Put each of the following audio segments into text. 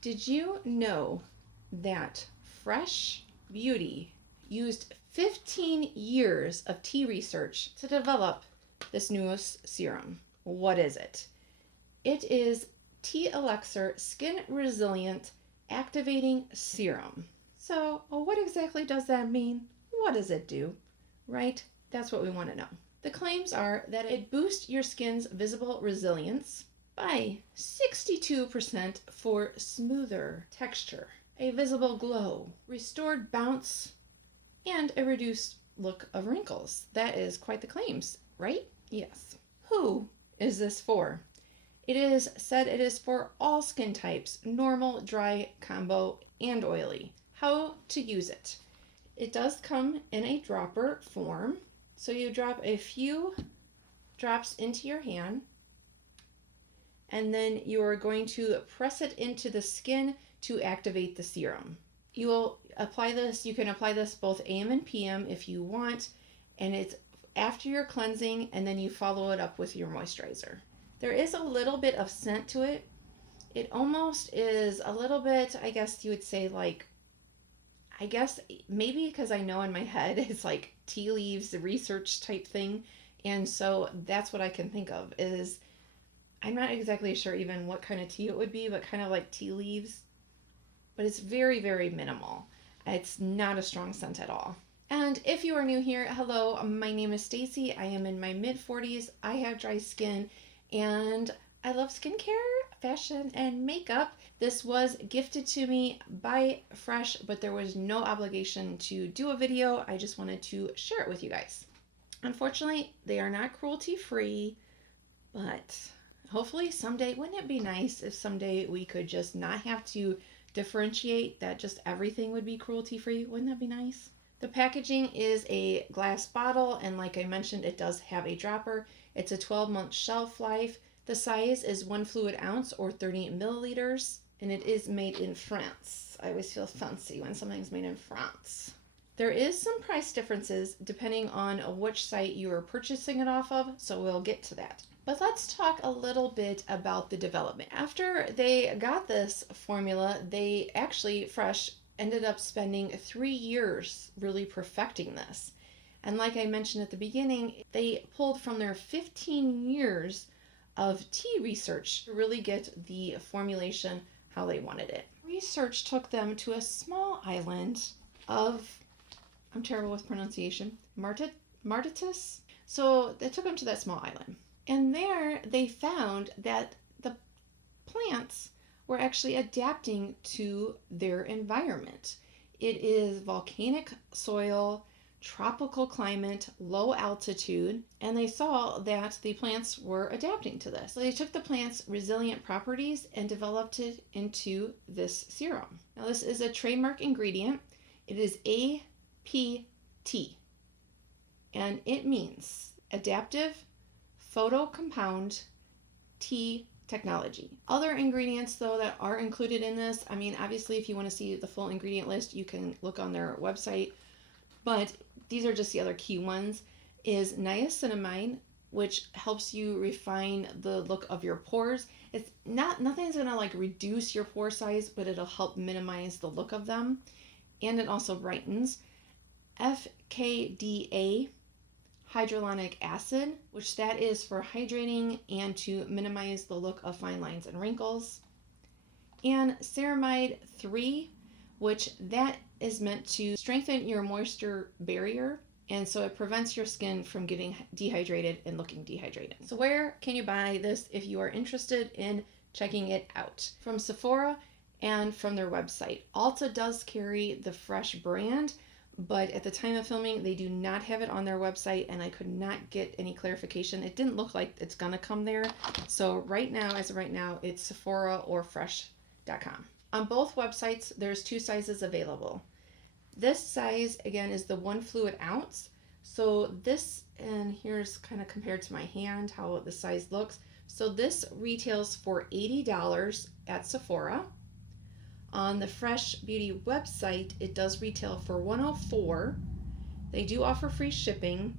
Did you know that Fresh Beauty used 15 years of tea research to develop this newest serum? What is it? It is Tea Elixir Skin Resilient Activating Serum. So, what exactly does that mean? What does it do? Right? That's what we want to know. The claims are that it boosts your skin's visible resilience by 62% for smoother texture, a visible glow, restored bounce, and a reduced look of wrinkles. That is quite the claims, right? Yes. Who is this for? It is said it is for all skin types, normal, dry, combo, and oily. How to use it? It does come in a dropper form. So you drop a few drops into your hand, and then you are going to press it into the skin to activate the serum. You will apply this, you can apply this both AM and PM if you want, and it's after your cleansing, and then you follow it up with your moisturizer. There is a little bit of scent to it. It almost is a little bit, I guess you would say, like, I guess maybe because I know in my head it's like tea leaves, the research type thing. And so that's what I can think of is, I'm not exactly sure even what kind of tea it would be, but kind of like tea leaves. But it's very, very minimal. It's not a strong scent at all. And if you are new here, hello, my name is Staci. I am in my mid-40s. I have dry skin and I love skincare, fashion, and makeup. This was gifted to me by Fresh, but there was no obligation to do a video. I just wanted to share it with you guys. Unfortunately, they are not cruelty-free, but hopefully someday, wouldn't it be nice if someday we could just not have to differentiate, that just everything would be cruelty-free? Wouldn't that be nice? The packaging is a glass bottle, and like I mentioned, it does have a dropper. It's a 12-month shelf life. The size is 1 fluid ounce or 30 milliliters, and it is made in France. I always feel fancy when something's made in France. There is some price differences depending on which site you are purchasing it off of, so we'll get to that. But let's talk a little bit about the development. After they got this formula, they actually, Fresh, ended up spending 3 years really perfecting this. And like I mentioned at the beginning, they pulled from their 15 years of tea research to really get the formulation how they wanted it. Research took them to a small island of, I'm terrible with pronunciation, Mauritius. So they took them to that small island. And there they found that the plants were actually adapting to their environment. It is volcanic soil, tropical climate, low altitude, and they saw that the plants were adapting to this. So they took the plant's resilient properties and developed it into this serum. Now this is a trademark ingredient. It is APT, and it means adaptive photocompound tea technology. Other ingredients though that are included in this, I mean, obviously if you want to see the full ingredient list, you can look on their website, but these are just the other key ones, is niacinamide, which helps you refine the look of your pores. It's nothing's gonna like reduce your pore size, but it'll help minimize the look of them. And it also brightens. FKDA, hyaluronic acid, which that is for hydrating and to minimize the look of fine lines and wrinkles. And ceramide 3, which that is meant to strengthen your moisture barrier, and so it prevents your skin from getting dehydrated and looking dehydrated. So where can you buy this if you are interested in checking it out? From Sephora and from their website. Ulta does carry the Fresh brand, but at the time of filming, they do not have it on their website, and I could not get any clarification. It didn't look like it's gonna come there. So right now, as of right now, it's Sephora or fresh.com. On both websites, there's 2 sizes available. This size, again, is the 1 fluid ounce. So this, and here's kind of compared to my hand, how the size looks. So this retails for $80 at Sephora. On the Fresh Beauty website, it does retail for $104. They do offer free shipping,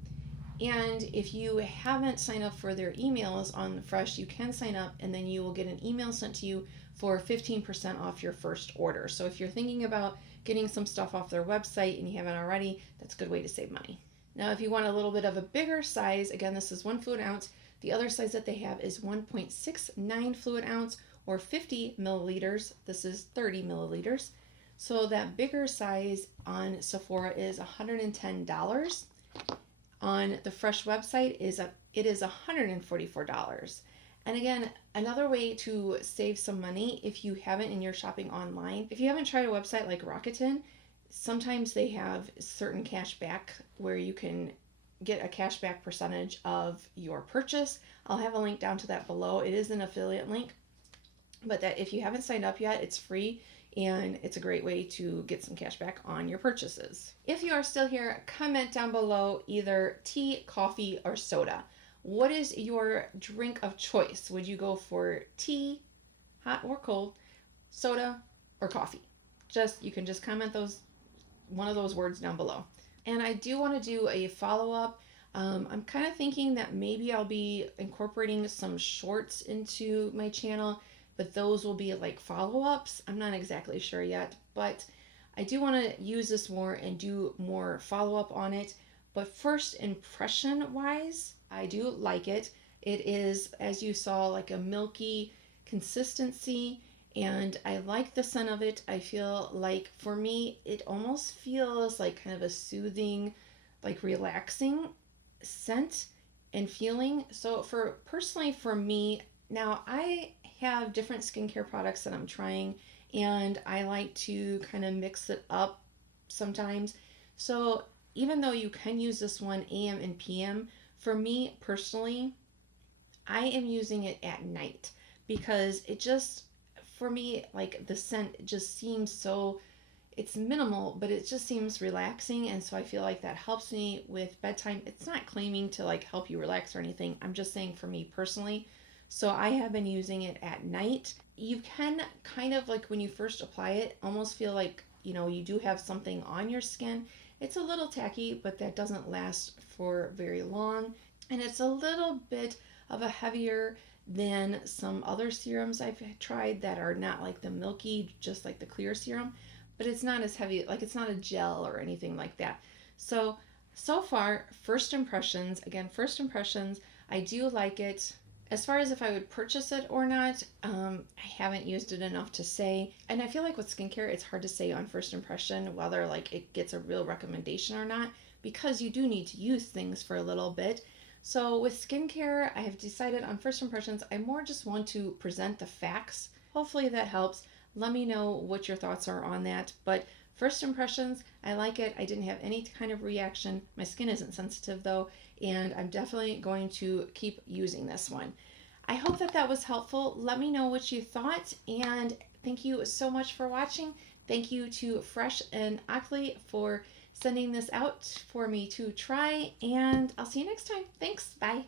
And if you haven't signed up for their emails on Fresh, you can sign up and then you will get an email sent to you for 15% off your first order. So if you're thinking about getting some stuff off their website and you haven't already, that's a good way to save money. Now, if you want a little bit of a bigger size, again, this is 1 fluid ounce. The other size that they have is 1.69 fluid ounce or 50 milliliters. This is 30 milliliters. So that bigger size on Sephora is $110. On the Fresh website it is $144. And again, another way to save some money if you haven't and you're shopping online, if you haven't tried a website like Rakuten, sometimes they have certain cash back where you can get a cash back percentage of your purchase. I'll have a link down to that below. It is an affiliate link, but that if you haven't signed up yet, it's free. And it's a great way to get some cash back on your purchases. If you are still here, comment down below either tea, coffee, or soda. What is your drink of choice? Would you go for tea, hot or cold, soda, or coffee? You can just comment one of those words down below. And I do want to do a follow-up. I'm kind of thinking that maybe I'll be incorporating some shorts into my channel, but those will be like follow-ups. I'm not exactly sure yet, but I do want to use this more and do more follow-up on it. But first impression wise, I do like it. It is, as you saw, like a milky consistency, and I like the scent of it. I feel like for me, it almost feels like kind of a soothing, like relaxing scent and feeling. So personally for me, now I have different skincare products that I'm trying, and I like to kind of mix it up sometimes. So even though you can use this one AM and PM, for me personally, I am using it at night because it just, for me, like the scent just seems so, it's minimal, but it just seems relaxing. And so I feel like that helps me with bedtime. It's not claiming to like help you relax or anything. I'm just saying for me personally. So I have been using it at night. You can kind of like when you first apply it, almost feel like, you do have something on your skin. It's a little tacky, but that doesn't last for very long. And it's a little bit of a heavier than some other serums I've tried that are not like the milky, just like the clear serum, but it's not as heavy, like it's not a gel or anything like that. So far, first impressions, I do like it. As far as if I would purchase it or not, I haven't used it enough to say. And I feel like with skincare, it's hard to say on first impression whether like it gets a real recommendation or not, because you do need to use things for a little bit. So with skincare, I have decided on first impressions, I more just want to present the facts. Hopefully that helps. Let me know what your thoughts are on that. But first impressions, I like it. I didn't have any kind of reaction. My skin isn't sensitive though, and I'm definitely going to keep using this one. I hope that was helpful. Let me know what you thought, and thank you so much for watching. Thank you to Fresh and Ackley for sending this out for me to try, and I'll see you next time. Thanks. Bye.